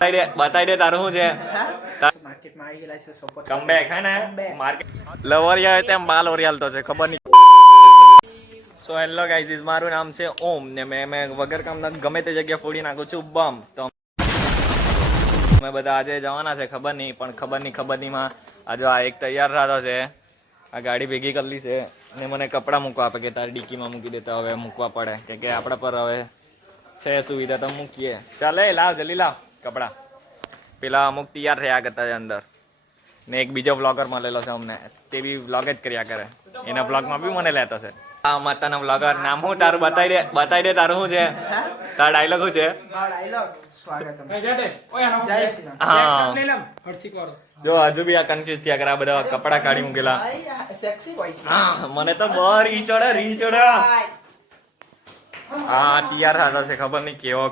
બતાવી દે તારું શું છે માર્કેટમાં આવી ગયેલા છે સપોર્ટ કમબેક હે ને માર્કેટ લવરિયા તેમ બાલ ઓરિયાલ તો છે ખબર નહીં. સો હેલો ગાઈઝ, મારું નામ છે ઓમ ને મેં વગર કામના ગમે તે જગ્યાએ ફોડી નાખું છું બમ. તો અમે બધા આજે જવાના છે ખબર નહીંમાં આજે આ એક તૈયાર થતો છે. આ ગાડી ભેગી કરેલી છે ને મને કપડાં મૂકવા આપે કે તારી ડીકીમાં મૂકી દેતા હવે મૂકવા પડે કે આપણા પર હવે છે સુવિધા તો મૂકીએ. ચાલે લાવ જલ્દી લાવ કપડાં. પેલા અમુક તૈયાર થયા કરતા છે અંદર ને એક બીજો વ્લોગર મળેલો છે અમને, તે બી વ્લોગ જ કર્યા કરે. એના વ્લોગમાં બી મને લેતો છે. આ માતાના વ્લોગર નામ શું તારું બતાવી દે તારું શું છે તારા ડાયલોગ શું છે? જો હજુ બી આ કન્ફ્યુઝ થયા કરે. આ બધા કપડા કાઢી મૂકેલા. મને તો બહુ રી ચડે. હા તૈયાર થતા છે ખબર નહીં કેવો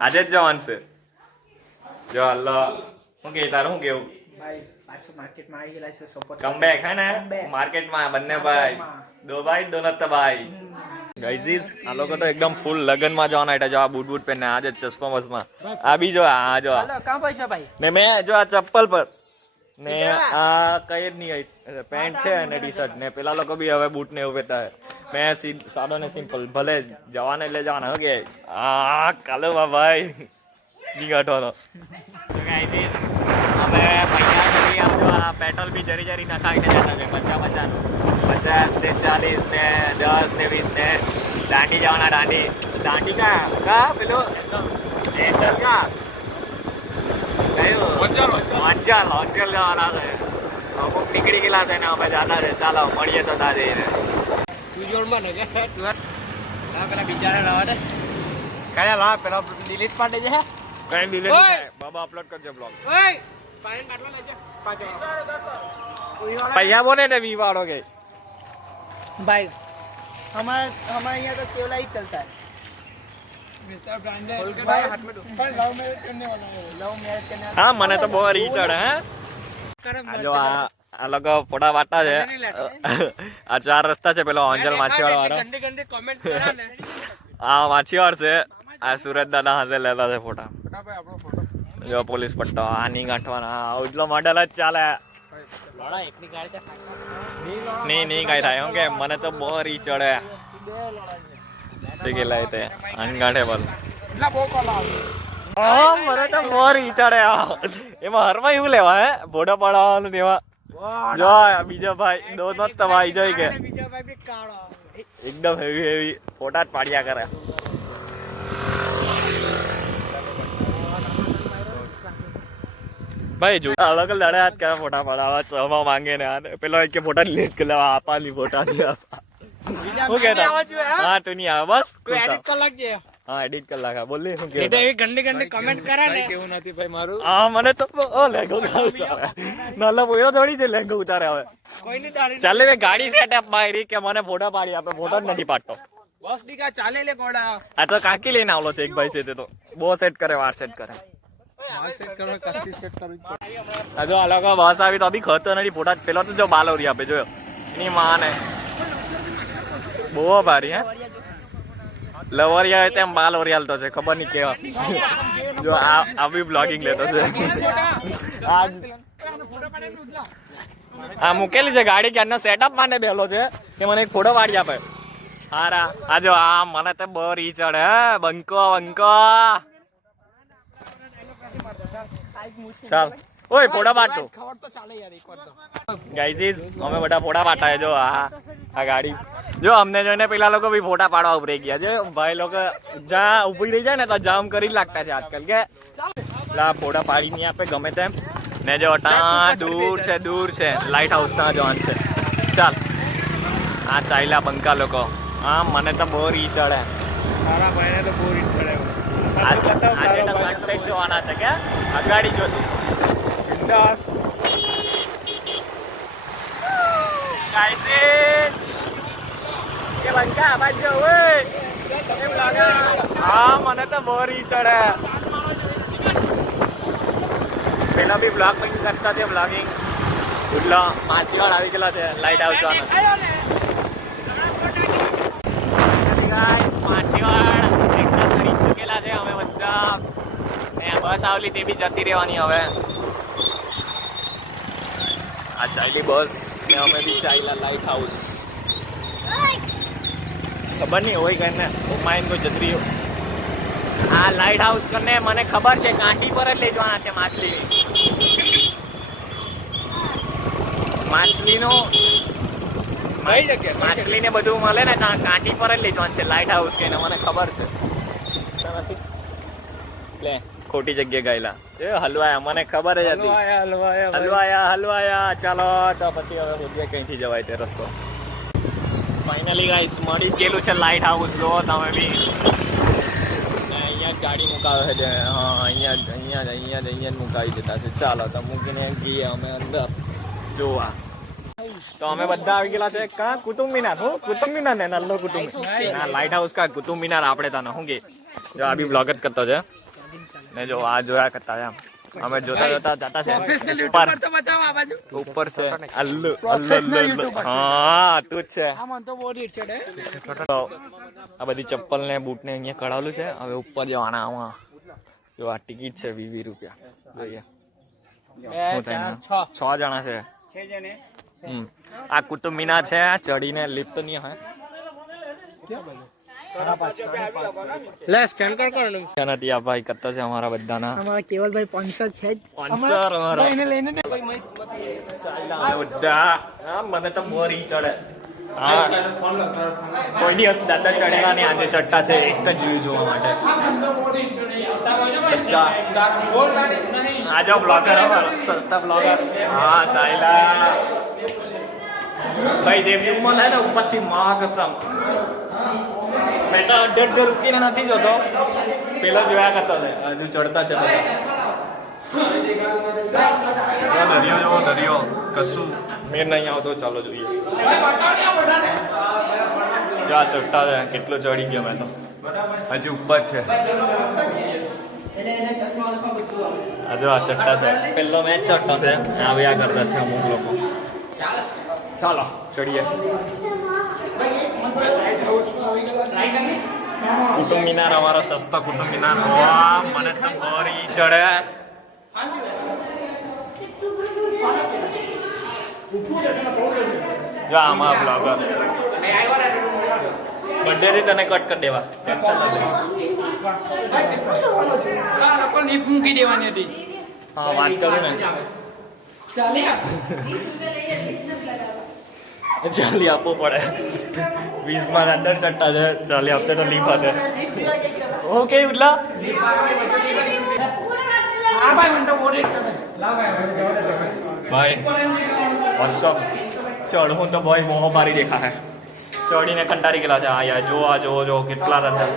આજે જ જવાનું છે. જો અલ્લાહ શું કે તારું શું કેવું? માર્કેટમાં આવી ગયેલા છે સપોર્ટ કમબેક હે ને માર્કેટમાં બંને ભાઈ દો ભાઈ દોલત ભાઈ. ગાઈઝ આ લોકો તો એકદમ ફૂલ લગનમાં જવાના એટલે જો આ બૂટ પહેરને આજે ચશ્મા બસમાં આ બી જો આ જો ને મેં જો આ ચપ્પલ પર ને આ કઈ જ નહીં પેન્ટ છે અને ટી શર્ટ ને પેલા લોકો બી હવે બૂટ ને એવું પહેરતા મેં સાદો ને સિમ્પલ ભલે જવાને એટલે જવાના ઓકે. આ કાલો ભાઈ જી ગાંઠવાનો. અમે પૈસા પેટ્રોલ બી જરી નખાવીને જતા છે 50 ને 40 ને 10 ને 20 ને દાંડી જવાના. દાંડી કા પેલો જવાના છે. અમુક નીકળી ગયેલા છે ને અમે જતા છે. ચાલો મળીએ તો ના જઈને પેલા ડિલીટ પાડે છે કઈ ડિલીટ બાબા અપલોડ કરજો બ્લોગ. પૈયા બોલે ને વી વાળો કે भाई हमारे यहाँ तो केवल ही चलता है. હા મને તો બહુ રી ચડે. હે જો આ લોકો ફોટા વાટા છે. આ 4 રસ્તા છે. પેલો અંજલ માછીવાડ વાળો આ માછીવાડ છે. આ સુરત દાદા હાથે લેતા છે ફોટા. જો પોલીસ પટ્ટો આ નહીં ગાંઠવાના ઉજલો મોડલ જ ચાલે. નહીં કઈ થાય એમ કે મને તો બહુ રી ચડે. ગયેલા તે અનગાંઠેબલ મને તો બહુ રી ચડે. એમાં હરમાં એવું લેવા હે ફોટો પાડવાનું તેમાં જો બીજો ભાઈ દોનો જ ભાઈ જોઈ કે એકદમ હેવી ફોટા જ પાડ્યા કરે. ભાઈ જો અલગ લડે હાથ ક્યાં ફોટા પડાવવા ચમાં માંગે ને પેલો કે ફોટા લેટ કે લેવા આપાની ફોટા ની હું કહેતા હા તું નહીં આવે બસ એડિટ કલાક છે. હા એડિટ કલાક હા બોલ શું કે એવી ગંદી કમેન્ટ કરે ને કેવું નથી ભાઈ મારું. હા મને તો લેંગો ઉતારે નાલા પોયો થોડી છે લેંગો ઉતારે હવે કોઈ ની દાડી ચાલે મેં ગાડી સેટઅપ મારી કે મને ફોટા પાડી આપે ફોટા જ નથી પાડતો. બસ ડીકા ચાલે લે ગોડા આ તો કાકી લઈને આવલો છે એક ભાઈ છે તે તો બહુ સેટ કરે વાર સેટ કરે. જો આ લોકો બસ આવી તો બી ખતો નથી ફોટા. પેલો તો જો બાલોરી આપે જોયો એની માં ને બહુ ભારી. હે લવરિયા તેમ બાલ ઓરિયાલ તો છે ખબર નહીં કેવા. જો આ બી બ્લોગિંગ લેતો છે. આ મૂકેલી છે ગાડી ક્યારનો સેટઅપ માટે બેલો છે કે મને એક ફોટો પાડી આપે. હારા આ જો આ મને તો બહુ રી ચડે. હે બંકો ચાલ ઓય ફોટા પાડતો ગાઈઝ અમે બધા ફોટા પાડતા જો આ ગાડી જો અમને જોઈને પેલા લોકો બી ફોટા પાડવા ઉભરી ગયા છે. ભાઈ લોકો જ્યાં ઉભી રહી જાય ને તો જામ કરી લાગતા છે આજકાલ કે ફોટા પાડી નહીં આપે ગમે તેમ ને. જો દૂર છે લાઇટ હાઉસ ત્યાં જવાનું છે. ચાલ આ ચાલ્યા બંકા લોકો. હા મને તો બહુ રી ચડે. આજે તો સનસેટ જોવાના છે કે અગાડી જોતી હા મને તો બહુ રી ચડે. પેલા બી બ્લોગ કરતા છે બ્લોગિંગ એટલે માછીવાડ આવી ગયેલા છે લાઈટ હાઉસ માછીવાડ એકદમ ચૂકેલા છે અમે બધા. બસ આવલી તે બી જતી રહેવાની હવે. આ ચાલી બસ ને અમે બી ચાલ્યા લાઇટ હાઉસ. ખબર નહીં હોય કઈ ને માઇન્ડ કોઈ જતી રહ્યો. આ લાઇટ હાઉસ કરને મને ખબર છે કાંટી પર જ લઈ જવાના છે માછલી. માછલી ને બધું મળે ને ત્યાં કાંટી પર જ લઈ જવાનું છે લાઇટ હાઉસ કહીને મને ખબર છે. લે ખોટી જગ્યાએ ગયેલા એ હલવાયા મને ખબર જ હતી. હલવાયા ચાલો તો પછી હવે બધે કઈથી જવાય તે રસ્તો. ફાઇનલી ગાઈસ મળી ગયેલું છે લાઇટ હાઉસ. જો તમે બી અહીંયા જ ગાડી મુકાવે છે. હા અહીંયા જ મુકાવી દેતા છે. ચાલો તો મૂકીને ગઈએ અમે અંદર જોવા. તો અમે બધા આવી ગયેલા છે કા કુતુબ મિનાર. હું કુતુબ મિનાર ને નલ્લો કુતુબ મિનાર લાઇટ હાઉસ કા કુતુબ મિનાર આપણે તાનો હું કે જો આ બી બ્લોગ જ કરતો છે ને જો આ જોયા કરતા છે. અમે જોતા જતા છે ઉપર છે. હા તું જ છે. આ બધી ચપ્પલ ને બૂટ ને અહીંયા કઢાવેલું છે. હવે ઉપર જવાના આમાં જો આ ટિકિટ છે 20 રૂપિયા. જોઈએ 6 જણા છે. આ કુતુબ મિનાર છે. ચડીને લિફ્ટ તો નહીં હોય. લે સ્કેન કર નથી આ ભાઈ કરતા છે અમારા બધાના. અમારા કેવલભાઈ સ્પોન્સર છે જ. સ્પોન્સર અમારા એને લઈને ને બધા. હા મને તો બોર ઈ ચડે. હા કોઈ દિવસ દાદા ચડેલા ને આજે ચડતા છે એક જ જોવા માટે. આ જો બ્લોગર સસ્તા બ્લોગર. હા ચાલ્યા ભાઈ જે વ્યૂ મળે ને ઉપરથી માં કસમ. મેં તો અડધો રૂપિયા નથી જોતો. પેલો જોયા કરતો છે હજુ ચડતા છે બધા. દરિયો જેવો દરિયો કશું મેર નહીં આવતો. ચાલો જોઈએ. જો આ ચડતા છે કેટલો ચડી ગયો મેં તો હજી ઉપર છે. હજુ આ ચડતા છે. પેલો મેચ ચડતો છે આવ્યા કરતા છે અમુક લોકો. ચાલો ચડીએ. કુતુબ મિનાર અમારો સસ્તો કુતુબ મિનાર. વાહ મને તો બોરી ચડે. જો આમાં બ્લોગર બર્થડે થી તને કટ કરી દેવા. મૂકી દેવાની હતી. હા વાત કરું ને ચાલી આપવો પડે. 20 માં અંદર ચડતા છે. ચાલી આપતે તો લીફ આપે. ઓકે ઉડલા ભાઈ વોટ્સઅપ ચઢું તો ભાઈ મોહ મારી દેખા હે. ચડીને કંટાળી ગયેલા છે. આ યાર જો કેટલા અંદર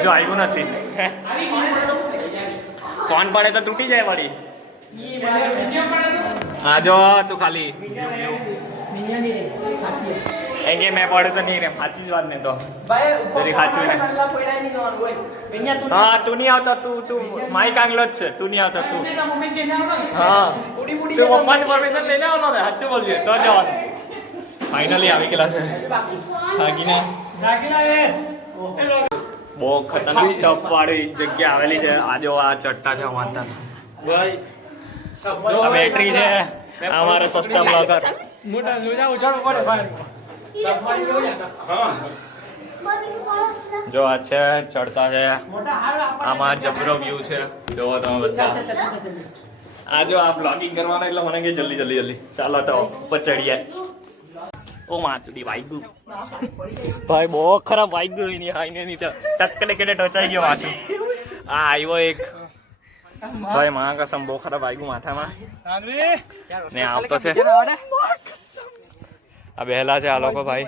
હજુ આવ્યું નથી. ફોન પડે તો તૂટી જાય વળી. હા જો તું ખાલી એમ કે મેં પડે તો નહીં રે. સાચી જ વાત ને તો સાચું ને. હા તું નહીં આવતા. તું માઇક આંગલો જ છે. તું નહીં આવતા તું. હા તું પપ્પાની પરમિશન લઈને આવવાનો ને. સાચું બોલજે તો જવાનું. ફાઇનલી આવી ગયેલા છે. થાકીને બહુ ખતરનાક ટફ વાળી જગ્યા આવેલી છે. આજે આ ચટ્ટા છે વાંધા ભાઈ. આ બેટરી છે. અમારે સસ્તા બ્લોગર જો આ છે ચડતા છે. આમાં જબરો વ્યૂ છે. જોવો તમે બધા. આ જો આ બ્લોગિંગ કરવાનું એટલે મને કે જલ્દી ચાલો તો ઉપર ચડીએ. ઓ માચુડી વાઈગુ ભાઈ બહુ ખરાબ વાઈગુ. એની હાઈને ની તો ટકડે કેડે ટચાઈ ગયો માથું. આ આવ્યો એક ભાઈ માં કસમ બહુ ખરાબ વાઈગુ માથામાં ને આવતો છે. આ બેહલા છે આ લોકો ભાઈ.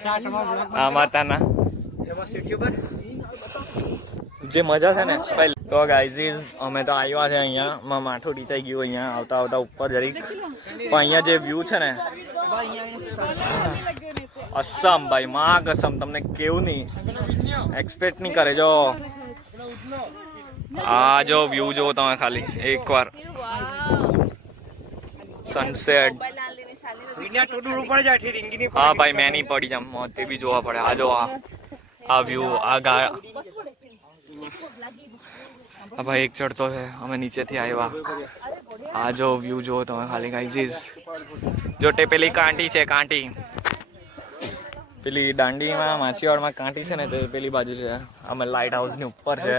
આ માતાના જે મજા છે ને ભાઈ. તો ગાઈઝ અમે તો આવ્યા છે અહીંયા. માં માથું ટીચાઈ ગયું અહીંયા આવતા ઉપર જરીક. પણ અહીંયા જે વ્યૂ છે ને અસમ ભાઈ માં કસમ તમને કેવું નહીં એક્સપેક્ટ નહીં કરે. જો આ જો વ્યૂ જો તમે ખાલી એકવાર સનસેટ. હા ભાઈ મેં નહીં પડી જામ. તે બી જોવા પડે. આ જો આ વ્યૂ આ આ ભાઈ એક ચડતો છે, અમે નીચેથી આવ્યા. આ જો વ્યૂ જો તમે ખાલી ગાઈઝ. જો તે પેલી કાંટી છે, કાંટી પેલી દાંડીમાં માછીવાડમાં કાંટી છે ને, તે પેલી બાજુ છે. અમે લાઇટ હાઉસની ઉપર છે.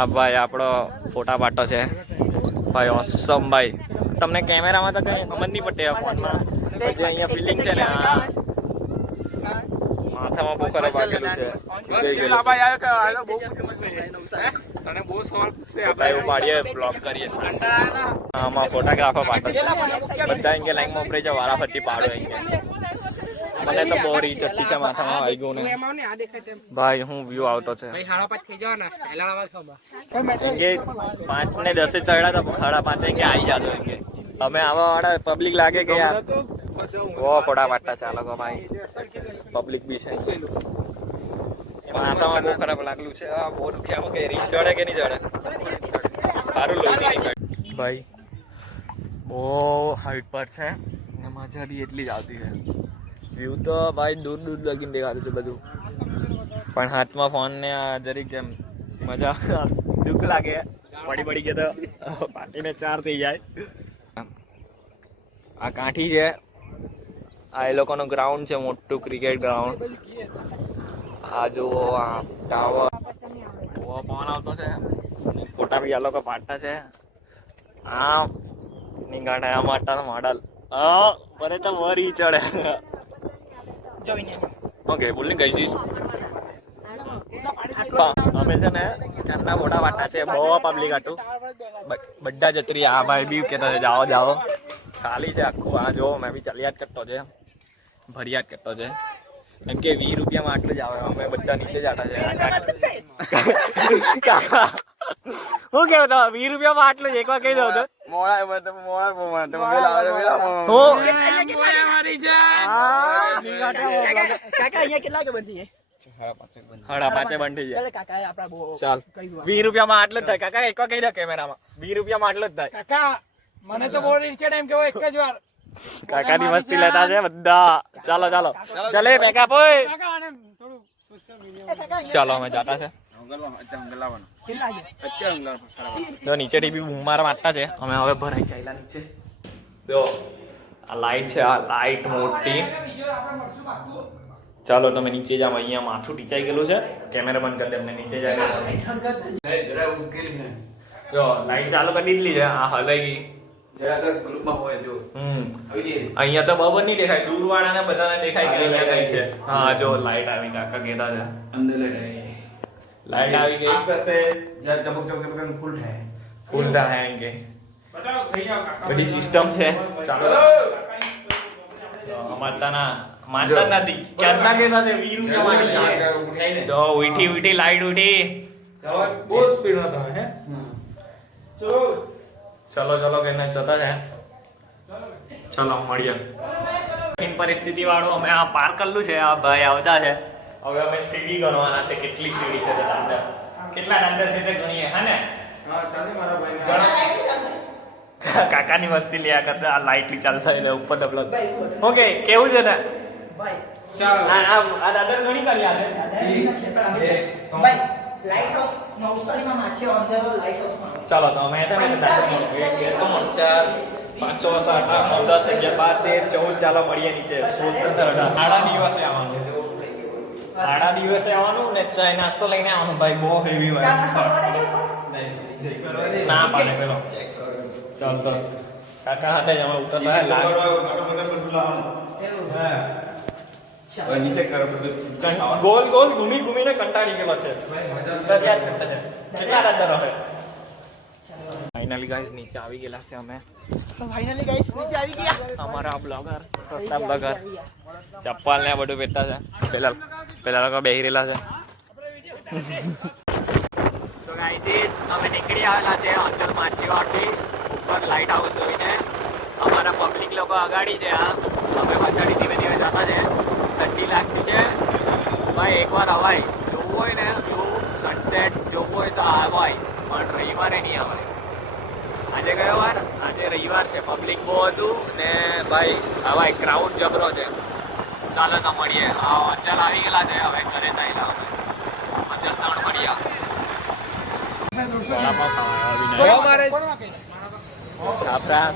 આ ભાઈ આપણો ફોટા પાટો છે ભાઈ, ઓસમ ભાઈ. તમને કેમેરામાં તો કઈ ખબર નહીં પડે, ફોનમાં જે અહીંયા ફિલિંગ છે ને, માથામાં બહુ ખરાબ વાગેલું છે. તને બહુ સવાલ પૂછશે, આપણે પાડીએ બ્લોગ કરીએ. આમાં ફોટોગ્રાફર પાટો છે બધા, અહીં લાઈનમાં ઉપરે છે, વારાફરતી પાડો અહીં. મને તો બહુ રીચ ચટ્ટી છે માથામાં આવી ગયું ને ભાઈ. હું વ્યૂ આવતો છે. 5 ને 10 ચડ્યા તો 5:30 આવી જાતો. અમે આવા વાળા પબ્લિક લાગે કે યાર બહુ ફોટા પાડતા ચાલો ભાઈ. પબ્લિક બી છે, માથામાં બહુ ખરાબ લાગલું છે. બહુ દુખ્યા કે રીચ ચડે કે નહીં ચડે. સારું લોહી ભાઈ, બહુ હાઈટ પર છે ને મજા બી એટલી જ આવતી છે. વ્યૂ તો ભાઈ દૂર દૂર લગીને દેખાતું છે બધું, પણ હાથમાં ફોન ને જરીક એમ મજા દુઃખ લાગે. પડી ગયા તો પાટીને 4 થઈ જાય. આ કાંઠી છે, આ એ લોકોનું ગ્રાઉન્ડ છે, મોટું ક્રિકેટ ગ્રાઉન્ડ. આ જુઓ આ ટાવર, બહુ પવન આવતો છે. ફોટા બી આ લોકો પાડતા છે. આ નીંગાણા માટા મોડલ બરે તો વરી ચડે. ઓકે બોલ ને કઈ અમે છે ને ચાંદના મોટા વાટા છે, બહુ પબ્લિક હતું, બધા જતરી. આ ભાઈ બી કહેતા છે જાઓ જાઓ, ખાલી છે આખું. આ જો મેં બી ચાલ્યા જ કરતો છે, ભરિયાદ કરતો છે. એમ કે 20 રૂપિયામાં આટલું જ આવે. અમે બધા નીચે જ આટા છે. હું કેવું તમે 20 રૂપિયામાં આટલું જ એકવાર કહી દઉં તો હાડા પાંચે બંધ થઈ જાય. ચાલ 20 રૂપિયામાં આટલું જ થાય કાકા. એકવાર કહી દો કેમેરામાં 20 રૂપિયામાં આટલું જ થાય કાકા. મને તો બહુ રીચ એમ કેવો એક જ વાર. કાકાની મસ્તી લેતા છે બધા. ચાલો ચાલો ચલે પેકઅપ ઓય. ચાલો અમે જાતા છે. તો નીચે ટીવી બૂમાર મારતા છે. અમે હવે ભરાઈ ચાલ્યા નીચે. જો આ લાઈટ છે, આ લાઈટ મોટી. ચાલો તમે નીચે જાઓ. અહીંયા માથું ટીચાઈ ગયેલું છે. કેમેરા બંધ કરી દે, અમને નીચે જાય. જો લાઈટ ચાલુ કરી દીધલી છે. આ હલાઈ ગઈ. અહીંયા તો બબર નહીં દેખાય, દૂર વાળા ને બધાને દેખાય કે અહીંયા કઈ છે. હા જો લાઈટ આવી, કાકા કહેતા છે લાઈટ આવી ગઈ. ફૂલ થાય એમ કે બધી સિસ્ટમ છે. ચાલો અમારતાના માનતા નથી ક્યારના કહેતા છે 20 રૂપિયા. જો ઉઠી ઉઠી લાઈટ ઉઠી. બહુ સ્પીડમાં તમે હે. ચલો ચલો કે જતા છે. ચલો મળીએ. પરિસ્થિતિ વાળું અમે આ પાર કરેલું છે. આ ભાઈ આવતા છે. હવે અમે સીડી ગણવાના છે, કેટલી સીડી છે અંદર, કેટલા અંદર છે તે ગણીએ. હા ને કાકાની મસ્તી લ્યા કરતા. આ લાઈટ ની ચાલુ થાય ઉપર ડબલ. ઓકે કેવું છે ને આ દાદર ઘણી કરી આવે. ચાલો તો અમે છે ને 5 6 7 8 9 10 11 12 13 14 ચાલો મળીએ નીચે. 16 17 18 દિવસે આવવાનું. 18 દિવસે આવવાનું ને ચાય નાસ્તો લઈને આવવાનું. ભાઈ બહુ હેવી હોય ના પાડે પેલો. ચાલ તો કાકા હાથે જ અમે ઉતરતા લાસ્ટ નીચે ગોલ ગોલ ઘૂમી ઘૂમીને કંટાળી ગયેલો છે. યાદ કરતા છે કેટલા દાદર રહે. ફાઇનલી ગાઈસ નીચે આવી ગયેલા છે અમે. ફાઇનલી ગાઈસ નીચે આવી ગયા અમારા બ્લોગર, સસ્તા બ્લોગર. ચપ્પલ ને બધું પહેરતા છે. પેલા લોકો બેહી રહેલા છે. સો ગાઈસ અમે નીકળી આવેલા છે અંચલ માછીવાડથી ઉપર લાઇટ હાઉસ જોઈને. અમારા પબ્લિક લોકો અગાડી છે. આ અમે પાછળથી ધીમે ધીમે જતા છે. ઠંડી લાગતી છે ભાઈ. એકવાર અવાય જોવું હોય ને સનસેટ જોવું હોય તો આવાય, પણ રવિવારે નહીં અવાય. આજે કયો વાર? આજે રવિવાર છે. પબ્લિક બહુ હતું ને ભાઈ આવાય, ક્રાઉડ જબરો છે. ચાલો તો મળીએ. અંચલ આવી ગયેલા છે. હવે ઘરે ચાલ્યા અમે અંચલ 3 મળીએ. વડાપાવ ખાવા આવ્યા મારે છાપરા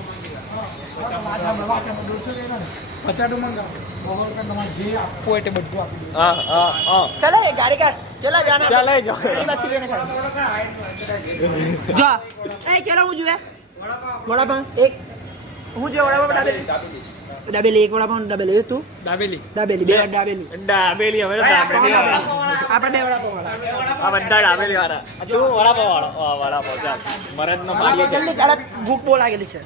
ચલે ગાડી કાઢ ચલા જાના ચાલે જો ગાડી પાછી લેને ખાય જો એ કેલા હું જોયા વડાપાવ એક હું જો વડાપાવ દાબેલી એક વડાપાવ દાબેલી તું દાબેલી બે દાબેલી દાબેલી હવે દાબેલી આપણે બે વડાપાવ વાળા આ બધા દાબેલી વાળા તું વડાપાવ વાળો વડાપાવ ચાલ મરદ નો મારીએ જલ્દી ગાડા ભૂખ બહુ લાગેલી છે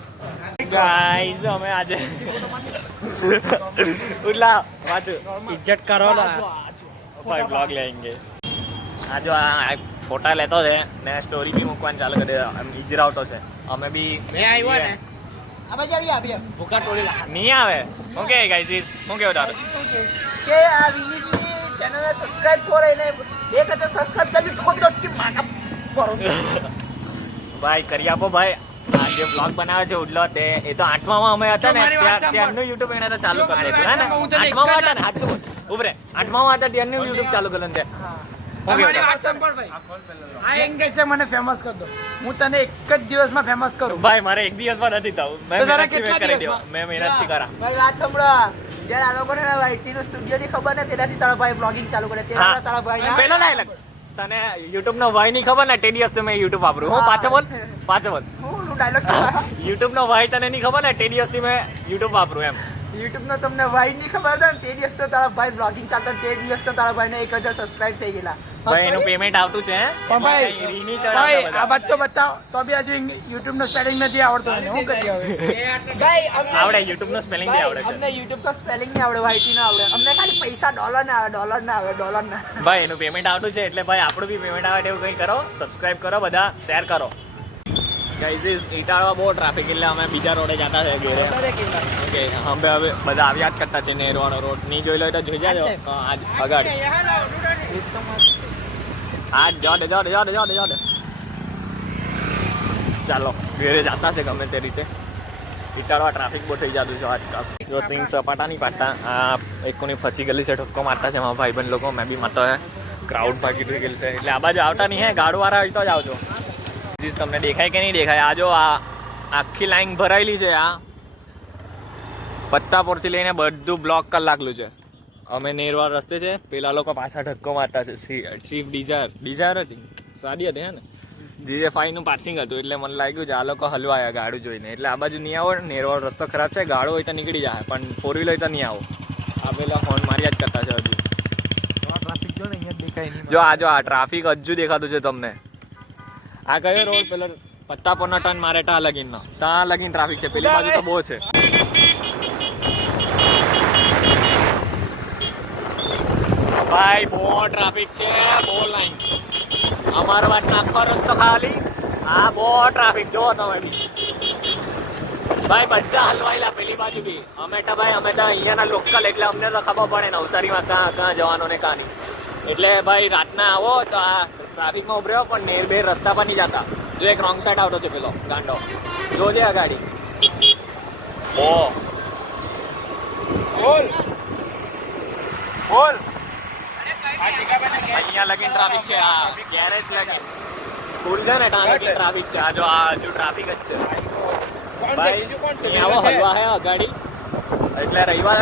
ગાઈસ અમે આજે ઉલા વાચુ ઇજ્જત કરો ભાઈ બ્લોગ લેંગે આ જો આ ફોટા લેતો છે ને સ્ટોરી બી મૂકવાનું ચાલુ કરી દે ઇજરાવતો છે અમે બી મેં આવ્યો ને આ બાજુ આવી ભૂખા ટોળી નહીં આવે શું કે ગાઈસ શું કેવું તારું કે આ વિનીની ચેનલ સબસ્ક્રાઇબ કરો એને 1000 સબસ્ક્રાઇબ કરી ઠોક દો સ્કીપ માકા કરો ભાઈ કરી આપો ભાઈ આ જે બ્લોગ બનાવે છે ઉડલો તે એ તો 8માં અમે હતા ને ત્યારનું યુટ્યુબ એને તો ચાલુ કરી દીધું હે ને 8માં હતા ને સાચું બોલ ઉભરે 8માં હતા ત્યારનું યુટ્યુબ ચાલુ કર્યું છે મારી વાત સાંભળ ભાઈ આ એંગેજ છે મને ફેમસ કર દો હું તને એક જ દિવસમાં ફેમસ કરું ભાઈ મારે એક દિવસમાં નથી થવું મેં તો તારા મહેનતથી કેટલા કરી દેવા દિવસમાં? મેં મહેનતથી કરા ભાઈ વાત સાંભળો જ્યારે આ લોકોને વાઈટીનું સ્ટુડિયોની ખબર ને તેનાથી તારા ભાઈ બ્લોગિંગ ચાલુ કરે તેના તારા ભાઈ પેલો ડાયલોગ તને યુટ્યુબ નો વાય નહીં ખબર ને તે દિવસ મેં યુટ્યુબ વાપરું હું પાછો બોલ હું ડાયલોગ યુટ્યુબ નો વાય તને નહીં ખબર ને તે દિવસથી મેં યુટ્યુબ વાપરું એમ યુટ્યુબ નો તમને ભાઈ ની ખબર હતા ને તે દિવસ તો તારા ભાઈ બ્લોગિંગ ચાલતા તે દિવસ તો તારા ભાઈને 1000 સબસ્ક્રાઇબ થઈ ગયેલા ભાઈ એનું પેમેન્ટ આવતું છે પણ ભાઈ રીની ભાઈ ચડાવતા આ વાત તો બતાવ તો બી હજુ યુટ્યુબ નો સ્પેલિંગ નથી આવડતો એને હું કરી હવે ભાઈ આવડે યુટ્યુબ નો સ્પેલિંગ બી આવડે છે અમને યુટ્યુબ તો સ્પેલિંગ નહીં આવડે વાઈટી નો આવડે અમને ખાલી પૈસા ડોલર ના આવે ડોલર ના ભાઈ એનું પેમેન્ટ આવતું છે એટલે ભાઈ આપણું બી પેમેન્ટ આવે એવું કંઈ કરો સબસ્ક્રાઇબ કરો બધા શેર કરો ગાઈઝ ઇટાળવા બહુ ટ્રાફિક એટલે અમે બીજા રોડે જતા છે ઘેરે ઓકે હવે બધા આવ્યા જ કરતા છે નેરવાળો રોડ નહીં જોઈ લો તો જોઈ જાજો આજ અગાડી આજ જવા દે ચાલો ઘેરે જતા છે ગમે તે રીતે ઇટાળવા ટ્રાફિક બહુ થઈ જતું છે આજકાલ જો સિંગ સપાટા નહીં પાડતા આ એકોની ફચી ગયેલી છે ઠપકો મારતા છે મારા ભાઈબંધ લોકો મેં બી મારતો હે ક્રાઉડ ભાગી થઈ ગયેલું છે એટલે આ બાજુ આવતા નહીં હે ગાડુવાળા હોય તો જ આવજો ચીજ તમને દેખાય કે નહીં દેખાય આ જો આ આખી લાઈન ભરાયેલી છે આ પત્તાપોરથી લઈને બધું બ્લોક કરી લાગલું છે અમે નેરવા રસ્તે છે પેલા લોકો પાછા ઠપકો મારતા છે સ્વિફ્ટ ડિઝાયર હતી સાદી હતી હે ને GJ5 નું પાર્સિંગ હતું એટલે મને લાગ્યું છે આ લોકો હલવાયા ગાડું જોઈને એટલે આ બાજુ નહીં આવો નેરવાળો રસ્તો ખરાબ છે ગાડો હોય તો નીકળી જાય પણ 4 વ્હીલ હોય તો નહીં આવો આ પેલા ફોન માર્યા જ કરતા છે હજુ ટ્રાફિક જો ને અહીંયા દેખાય નહીં જો આ ટ્રાફિક હજુ દેખાતું છે તમને આ કયો રોડ પેલો પત્તાપોરના ટર્ન મારે તા લગીનનો ત્યાં લગીન ટ્રાફિક છે પેલી બાજુ તો બહુ છે ભાઈ બહુ ટ્રાફિક છે બહુ લાઈન અમારો વાત આખો રસ્તો ખાલી આ બહુ ટ્રાફિક જો તમે બી ભાઈ બધા હલવાયેલા પેલી બાજુ બી અમે તો અહીંયાના લોકલ એટલે અમને તો ખબર પડે નવસારીમાં ક્યાં જવાનું ને ક્યાં નહીં એટલે ભાઈ રાતના આવો તો આ ટ્રાફિકમાં ઉભર્યો પણ નેર રસ્તા પર નહીં જતા જો એક રોંગ સાઈડ આવતો છે પેલો ગાંડો જોજે આ ગાડી ઓ બોલ અહીંયા લગીન ટ્રાફિક છે આ ગેરેજ લગીન સ્કૂલ છે ને ત્યાં લગીન ટ્રાફિક છે આ જો ટ્રાફિક જ છે ભાઈ આવો હલવા હે ગાડી એટલે રવિવાર